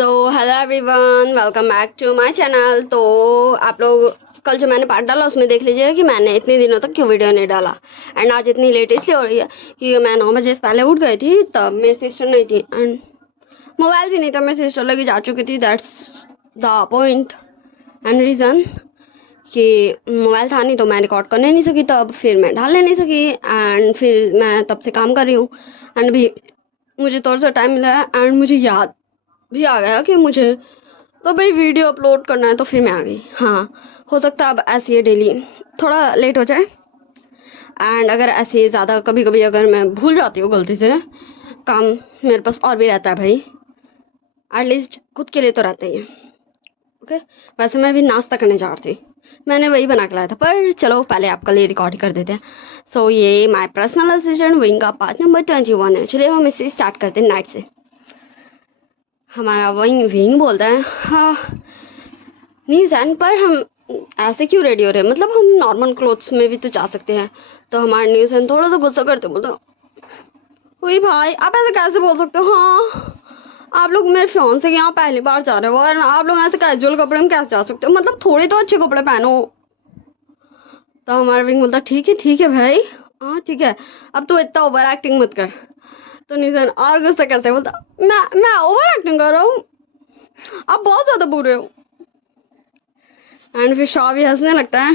So hello everyone, welcome back to my channel. तो आप लोग कल जो मैंने पार्ट डाला उसमें देख लीजिएगा कि मैंने इतने दिनों तक क्यों वीडियो नहीं डाला। एंड आज इतनी लेट इसलिए हो रही है कि मैं 9 बजे से पहले उठ गई थी, तब मेरी सिस्टर नहीं थी एंड मोबाइल भी नहीं था, मेरी सिस्टर लगी जा चुकी थी। That's the point and reason कि मोबाइल था नहीं तो मैं रिकॉर्ड करने नहीं सकी, तब फिर मैं डालने नहीं सकी एंड फिर मैं तब से काम कर रही हूँ। एंड अभी मुझे थोड़ा सा टाइम मिला है एंड मुझे याद भी आ गया कि मुझे तो भाई वीडियो अपलोड करना है, तो फिर मैं आ गई। हाँ, हो सकता है अब ऐसे ही डेली थोड़ा लेट हो जाए। एंड अगर ऐसे ज़्यादा कभी कभी अगर मैं भूल जाती हूँ गलती से, काम मेरे पास और भी रहता है भाई, एटलीस्ट खुद के लिए तो रहता ही है। ओके, वैसे मैं भी नाश्ता करने जा रही थी, मैंने वही बना के लाया था, पर चलो पहले आपके लिए रिकॉर्ड कर देते हैं। सो ये माय पर्सनल असिस्टेंट विंग का पार्ट नंबर 21 है। चलिए हम इसे स्टार्ट करते हैं नाइट से। हमारा विंग बोलता है, हाँ न्यूज़ एंड पर हम ऐसे क्यों रेडी हो रहे हैं, मतलब हम नॉर्मल क्लोथ्स में भी तो जा सकते हैं। तो हमारा न्यूज़ एंड थोड़ा सा गुस्सा करते बोलता, वही भाई आप ऐसे कैसे बोल सकते हो, हाँ आप लोग मेरे फियांसे के यहाँ पहली बार जा रहे हो और आप लोग ऐसे कैजुअल कपड़े में कैसे जा सकते हो, मतलब थोड़े तो अच्छे कपड़े पहनो। तो हमारा विंग बोलता ठीक है भाई, हाँ ठीक है, अब तो इतना ओवर एक्टिंग मत कर। तो निशन और गुस्सा करते बोलता, मैं ओवर एक्टिंग कर रहा हूँ, आप बहुत ज़्यादा बुरे हो। एंड फिर शाह भी हंसने लगता है,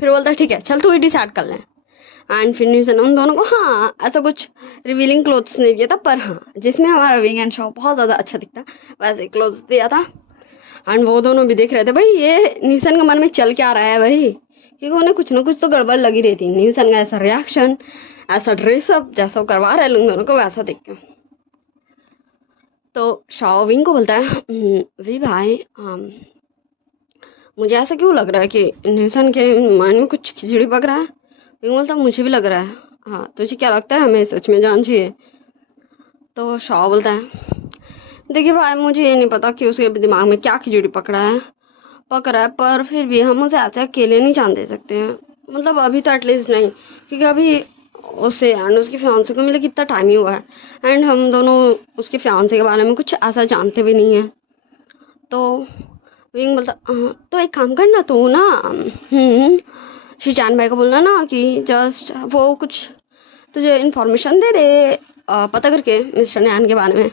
फिर बोलता है ठीक है चल तू ही डिसाइड कर लें। एंड फिर न्यूज़ उन दोनों को हाँ ऐसा कुछ रिवीलिंग क्लोथ्स नहीं दिया था, पर हाँ जिसमें हमारा विंग एंड शाह बहुत ज़्यादा अच्छा दिखता वैसे क्लोथ्स दिया था। एंड वो दोनों भी देख रहे थे भाई ये न्यूसन के मन में चल क्या रहा है भाई, क्योंकि उन्हें कुछ ना कुछ तो गड़बड़ लगी रही थी। न्यूसन का ऐसा रिएक्शन, ऐसा ड्रेसअप जैसा वो करवा रहा है लोग दोनों को, वैसा देख के तो शाओ विंग को बोलता है, वी भाई मुझे ऐसा क्यों लग रहा है कि न्यूसन के माइंड में कुछ खिचड़ी पक रहा है। विंग बोलता मुझे भी लग रहा है, हाँ तुझे क्या लगता है हमें सच में जान चाहिए। तो शाओ बोलता है, देखिए भाई मुझे ये नहीं पता कि उसके दिमाग में क्या खिचड़ी पक रहा है, पर फिर भी हम उसे ऐसे अकेले नहीं जान दे सकते हैं, मतलब अभी तो एटलीस्ट नहीं, क्योंकि अभी उसे एंड उसके फियांसे को मिले कितना टाइम ही हुआ है एंड हम दोनों उसके फियांसे के बारे में कुछ ऐसा जानते भी नहीं हैं। तो विंग बोलता तो एक काम करना तू ना शिजान भाई को बोलना ना कि जस्ट वो कुछ तुझे इन्फॉर्मेशन दे दे पता करके मिस्टर नैन के बारे में।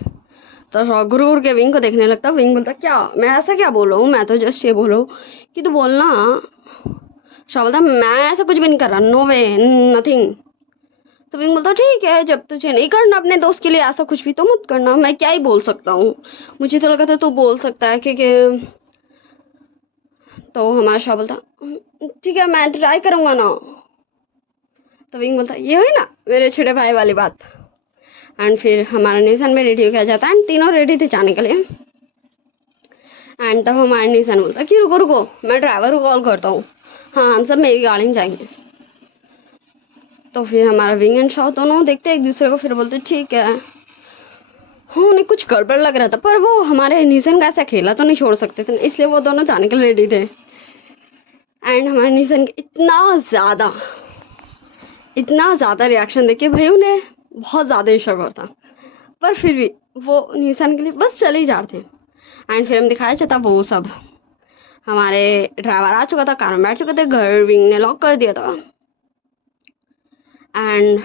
तो गुरूर के विंग को देखने लगता। विंग बोलता क्या मैं ऐसा क्या बोल रहा हूँ, मैं तो जस्ट ये बोल रहा हूँ कि तू बोलना। शाह बोलता मैं ऐसा कुछ भी नहीं कर रहा, नो वे नथिंग। तो विंग बोलता ठीक है, जब तुझे नहीं करना अपने दोस्त के लिए ऐसा कुछ भी तो मत करना, मैं क्या ही बोल सकता हूँ, मुझे तो लगा था तू बोल सकता है क्योंकि। तो हमारा शाह बोलता ठीक है मैं ट्राई करूँगा ना। तो विंग बोलता ये हुई ना मेरे छोटे भाई वाली बात। एंड फिर हमारा निशान में रेडी हो गया जाता है एंड तीनों रेडी थे जाने के लिए। एंड तब हमारा निशान बोलता कि रुको रुको मैं ड्राइवर को कॉल करता हूँ, हाँ हम सब मेरी गाड़ी में जाएंगे। तो फिर हमारा विंग एंड शाह दोनों देखते एक दूसरे को, फिर बोलते ठीक है। हाँ उन्हें कुछ गड़बड़ लग रहा था, पर वो हमारे निशान का ऐसा अकेला तो नहीं छोड़ सकते थे, इसलिए वो दोनों जाने के लिए रेडी थे। एंड हमारे निशान के इतना ज़्यादा रिएक्शन देखे भाई उन्हें बहुत ज़्यादा ही शक होता, पर फिर भी वो निशान के लिए बस चले ही जा रहे थे। एंड फिर हम दिखाया जाता वो सब हमारे ड्राइवर आ चुका था, कार में बैठ चुके थे, घर विंग ने लॉक कर दिया था। एंड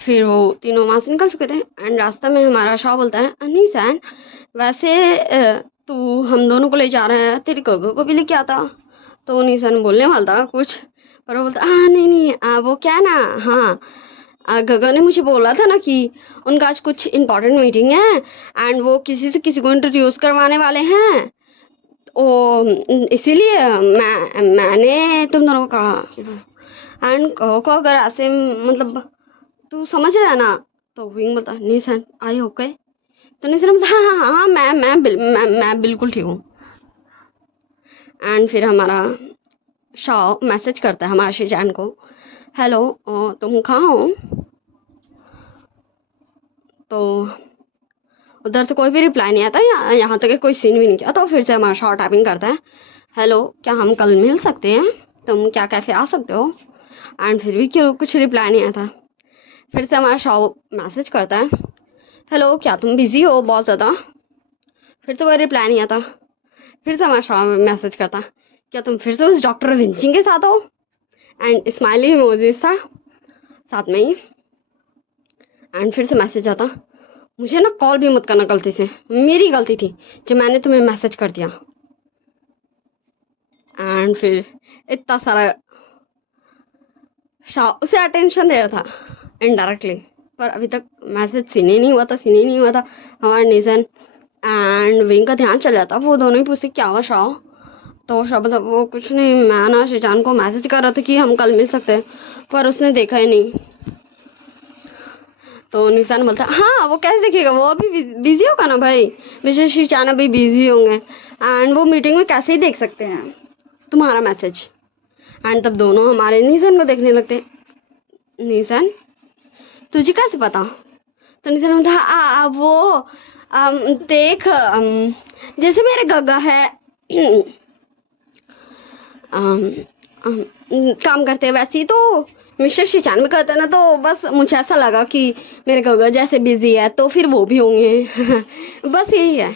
फिर वो तीनों वहाँ से निकल चुके थे। एंड रास्ता में हमारा शाह बोलता है निशान वैसे तू हम दोनों को ले जा रहे हैं, तेरी गगो को भी लेके आता। तो निशान बोलने वाला था कुछ, पर वो बोलता नहीं वो क्या ना, हाँ गगन ने मुझे बोला था ना कि उनका आज कुछ इम्पोर्टेंट मीटिंग है एंड वो किसी से किसी को इंट्रोड्यूस करवाने वाले हैं, ओ इसीलिए मैंने तुम दोनों को कहा। एंड को अगर ऐसे मतलब तू समझ रहा है ना। तो विंग बोलता निशान आई ओके। तो निशान बोलता हाँ मैं बिल्कुल ठीक हूँ। एंड फिर हमारा शाह मैसेज करता है हमारा शिजान को, हेलो तुम कहाँ हो। तो उधर से कोई भी रिप्लाई नहीं आता, यहाँ तक कोई सीन भी नहीं किया। तो फिर से हमारा शाह टाइपिंग करता है, हेलो क्या हम कल मिल सकते हैं, तुम क्या कैफे आ सकते हो। एंड फिर भी क्यों कुछ रिप्लाई नहीं आता। फिर से हमारा शाह मैसेज करता है, हेलो क्या तुम बिज़ी हो बहुत ज़्यादा। फिर से कोई रिप्लाई नहीं आता। फिर से हमारा शाह मैसेज करता, क्या तुम फिर से उस डॉक्टर विंचिंग के साथ हो? एंड स्माइली इमोजीज था साथ में ही। एंड फिर से मैसेज आता, मुझे ना कॉल भी मत करना गलती से, मेरी गलती थी जो मैंने तुम्हें मैसेज कर दिया। एंड फिर इतना सारा शाह उसे अटेंशन दे रहा था इनडायरेक्टली, पर अभी तक मैसेज सीन ही नहीं हुआ था। हमारा निशन एंड विंग का ध्यान चल जाता, वो दोनों ही पूछते क्या हुआ शाह? तो शाह बोला वो कुछ नहीं, मैं ना शिजान को मैसेज कर रहा था कि हम कल मिल सकते हैं, पर उसने देखा ही नहीं। तो निशान बोलता हाँ वो कैसे देखेगा, वो अभी बिजी होगा ना भाई, मिस्टर शिजान अभी बिजी होंगे एंड वो मीटिंग में कैसे ही देख सकते हैं तुम्हारा मैसेज। एंड तब दोनों हमारे निशान को देखने लगते, निशान तुझे कैसे पता? तो निशान बोलता वो देख जैसे मेरे गगा है काम करते हैं वैसे ही तो मिस्टर शिचान में करते ना, तो बस मुझे ऐसा लगा कि मेरे गगा जैसे बिजी है तो फिर वो भी होंगे बस यही है।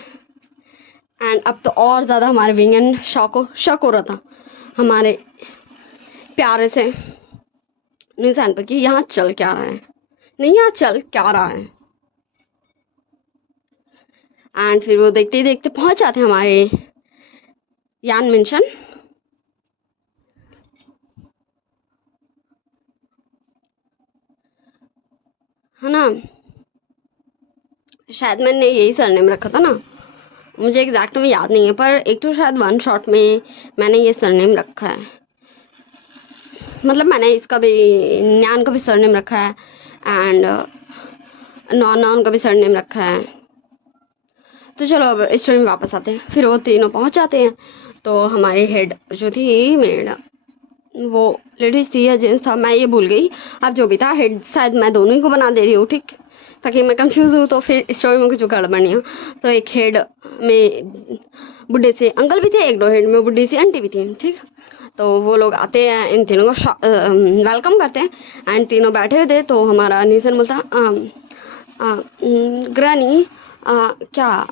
एंड अब तो और ज़्यादा हमारे विंग एंड शॉ को शक हो रहा था हमारे प्यारे से निशान पर कि यहाँ चल क्या रहा है, नहीं यहाँ चल क्या रहा है। एंड फिर वो देखते ही देखते पहुंच जाते हमारे यान मेंशन। है ना, शायद मैंने यही सरनेम रखा था ना, मुझे एग्जैक्ट में याद नहीं है, पर एक तो शायद वन शॉट में मैंने ये सरनेम रखा है, मतलब मैंने इसका भी न्यान का भी सरनेम रखा है एंड नॉन का भी सरनेम रखा है। तो चलो अब स्टोरी में वापस आते हैं। फिर वो तीनों पहुंच जाते हैं, तो हमारी हेड जो थी मेड, वो लेडीज थी या जेंट्स था मैं ये भूल गई, अब जो भी था हेड शायद मैं दोनों ही को बना दे रही हूँ, ठीक, ताकि मैं कंफ्यूज हूँ तो फिर स्टोरी में कुछ गड़बड़ नहीं हो। तो एक हेड में बुढ़े से अंकल भी थे, एक दो हेड में बुढ़ी सी आंटी भी थी, ठीक। तो वो लोग आते हैं, इन तीनों को वेलकम करते हैं एंड तीनों बैठे हुए थे। तो हमारा निशन बोलता ग्रैनी क्या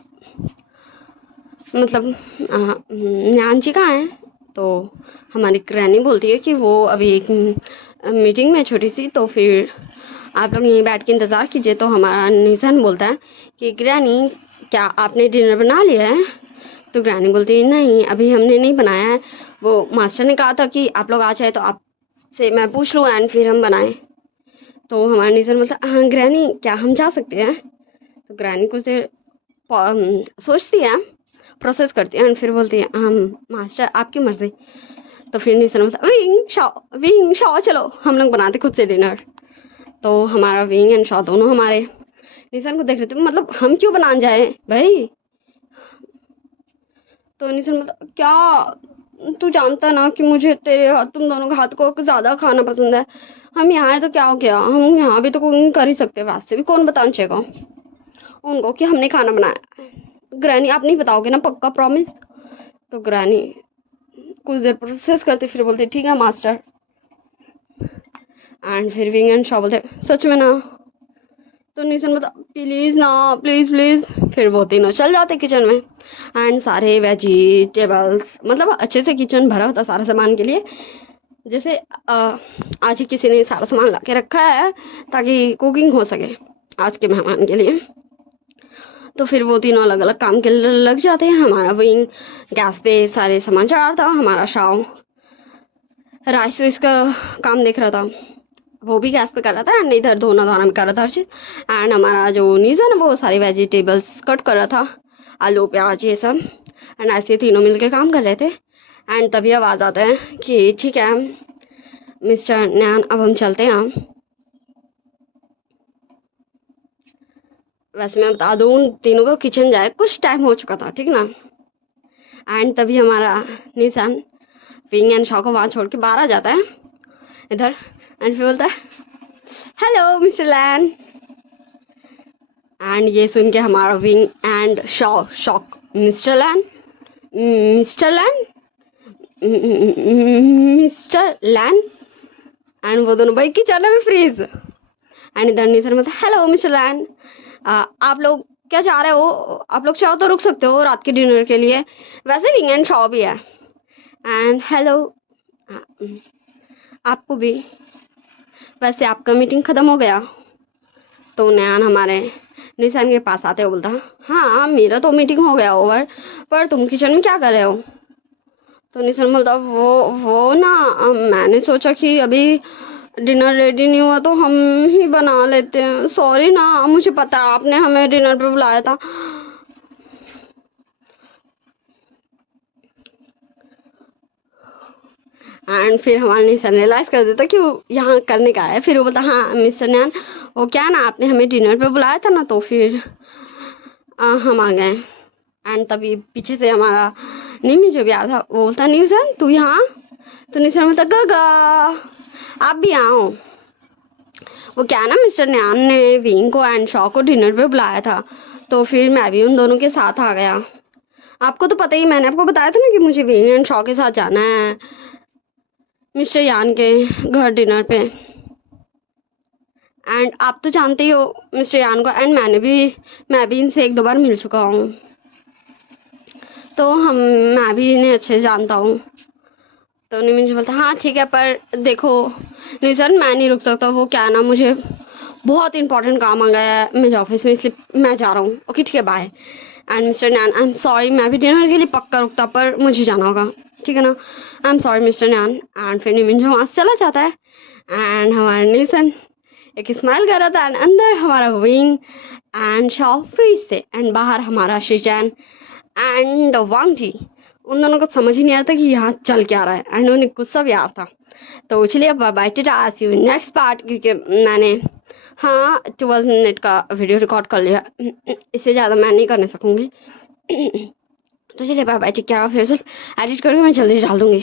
मतलब न्यान जी कहाँ हैं? तो हमारी ग्रैनी बोलती है कि वो अभी एक मीटिंग में छोटी सी, तो फिर आप लोग यहीं बैठ के इंतज़ार कीजिए। तो हमारा निशन बोलता है कि ग्रैनी क्या आपने डिनर बना लिया है? तो ग्रैनी बोलती है नहीं अभी हमने नहीं बनाया है, वो मास्टर ने कहा था कि आप लोग आ जाए तो आपसे मैं पूछ लूँ एंड फिर हम बनाएं। तो हमारा निशन बोलता हाँ ग्रैनी क्या हम जा सकते हैं? तो ग्रैनी कुछ देर सोचती है, प्रोसेस करती है एंड फिर बोलती है हम मास्टर आपकी मर्जी। तो फिर निशन बोलता विंग शॉ चलो हम लोग बनाते खुद से डिनर। तो हमारा विंग एंड शॉ दोनों हमारे निशन को देख रहे थे, मतलब हम क्यों बनाने जाए भाई? तो निशन बोलता क्या तू जानता ना कि मुझे तेरे हाथ तुम दोनों के हाथ को ज़्यादा खाना पसंद है, हम यहाँ है तो क्या हो गया, हम यहाँ भी तो कुकिंग कर ही सकते हैं, वैसे भी कौन बताना चाहेगा उनको कि हमने खाना बनाया। ग्रैनी आप नहीं बताओगे ना पक्का, प्रॉमिस? तो ग्रैनी कुछ देर प्रोसेस करते फिर बोलते ठीक है मास्टर। एंड फिर विंग एंड शॉ बोलते सच में ना? तो निशन बता प्लीज़ ना प्लीज़ प्लीज़। फिर वो तीनों चल जाते किचन में एंड सारे वेजिटेबल्स, मतलब अच्छे से किचन भरा होता सारा सामान के लिए, जैसे आज ही किसी ने सारा सामान ला के रखा है ताकि कुकिंग हो सके आज के मेहमान के लिए। तो फिर वो तीनों अलग अलग काम के लिए लग जाते हैं। हमारा विंग गैस पे सारे सामान चढ़ा था, हमारा शाव राइस वाइस का काम देख रहा था, वो भी गैस पे कर रहा था एंड इधर धोना भी कर रहा था हर चीज़। एंड हमारा जो न्यूज़ है ना वो सारी वेजिटेबल्स कट कर रहा था, आलू प्याज ये सब, एंड ऐसे तीनों मिलके काम कर रहे थे। एंड तभी आवाज़ आता है कि ठीक है मिस्टर न्यान अब हम चलते हैं। वैसे मैं बता दूँ उन तीनों को किचन जाए कुछ टाइम हो चुका था, ठीक ना। एंड तभी हमारा निशान विंग एंड शॉ को वहाँ छोड़ के बाहर आ जाता है इधर एंड फिर बोलता है हेलो मिस्टर लैन। एंड ये सुन के हमारा विंग एंड शॉ शॉक, मिस्टर लैन मिस्टर लैन मिस्टर लैन। एंड वो दोनों भाई किचन में फ्रीज। एंड इधर निशान बोलता हेलो मिस्टर लैन आप लोग क्या चाह रहे हो? आप लोग चाहो तो रुक सकते हो रात के डिनर के लिए, वैसे वीकेंड शॉप भी है। एंड हेलो आपको भी। वैसे आपका मीटिंग ख़त्म हो गया? तो नयान हमारे निशान के पास आते हो बोलता, हाँ मेरा तो मीटिंग हो गया ओवर, पर तुम किचन में क्या कर रहे हो? तो निशान बोलता, वो ना मैंने सोचा कि अभी डिनर रेडी नहीं हुआ तो हम ही बना लेते हैं, सॉरी ना, मुझे पता है आपने हमें डिनर पे बुलाया था। एंड फिर हमारे निशान रियलाइज़ कर देता कि वो यहाँ करने का है। फिर वो बोलता, हाँ मिस्टर नैन, वो क्या ना आपने हमें डिनर पे बुलाया था ना, तो फिर हम आ गए। एंड तभी पीछे से हमारा निमी जो भी आया था वो बोलता, न्यूसन तू यहाँ? तो निशान बोलता, गगा आप भी आओ। वो क्या ना मिस्टर नैन ने विंग को एंड शॉ को डिनर पे बुलाया था, तो फिर मैं भी उन दोनों के साथ आ गया। आपको तो पता ही, मैंने आपको बताया था ना कि मुझे विंग एंड शॉ के साथ जाना है मिस्टर यान के घर डिनर पे। एंड आप तो जानते ही हो मिस्टर यान को, एंड मैं भी इनसे 1-2 बार मिल चुका हूँ, तो मैं भी इन्हें अच्छे से जानता हूँ। तो उन्हें मुझे बोलता, हाँ ठीक है, पर देखो नहीं सर मैं नहीं रुक सकता, वो क्या ना मुझे बहुत इंपॉर्टेंट काम आ गया है मेरे ऑफिस में, इसलिए मैं जा रहा हूँ। ओके ठीक है बाय। एंड मिस्टर नैन, आई एम सॉरी, मैं भी डिनर के लिए पक्का रुकता, पर मुझे जाना होगा, ठीक है ना? आई एम सॉरी मिस्टर नैन। एंड फिर निमिंजो वहाँ से चला जाता है। एंड हमारा निशन एक स्माइल कर रहा था, एंड अंदर हमारा विंग एंड शॉ फ्रीज थे, एंड बाहर हमारा शिजैन एंड वांग जी। उन दोनों को समझ ही नहीं आता कि यहाँ चल क्या रहा है, एंड उन्हें गुस्सा भी आता। तो चलिए अब बाय टाटा, सी यू नेक्स्ट पार्ट, क्योंकि मैंने 12 मिनट का वीडियो रिकॉर्ड कर लिया, इससे ज़्यादा मैं नहीं करने सकूँगी। तो चलिए बाय टेक केयर, फिर से एडिट करके मैं जल्दी डाल दूँगी।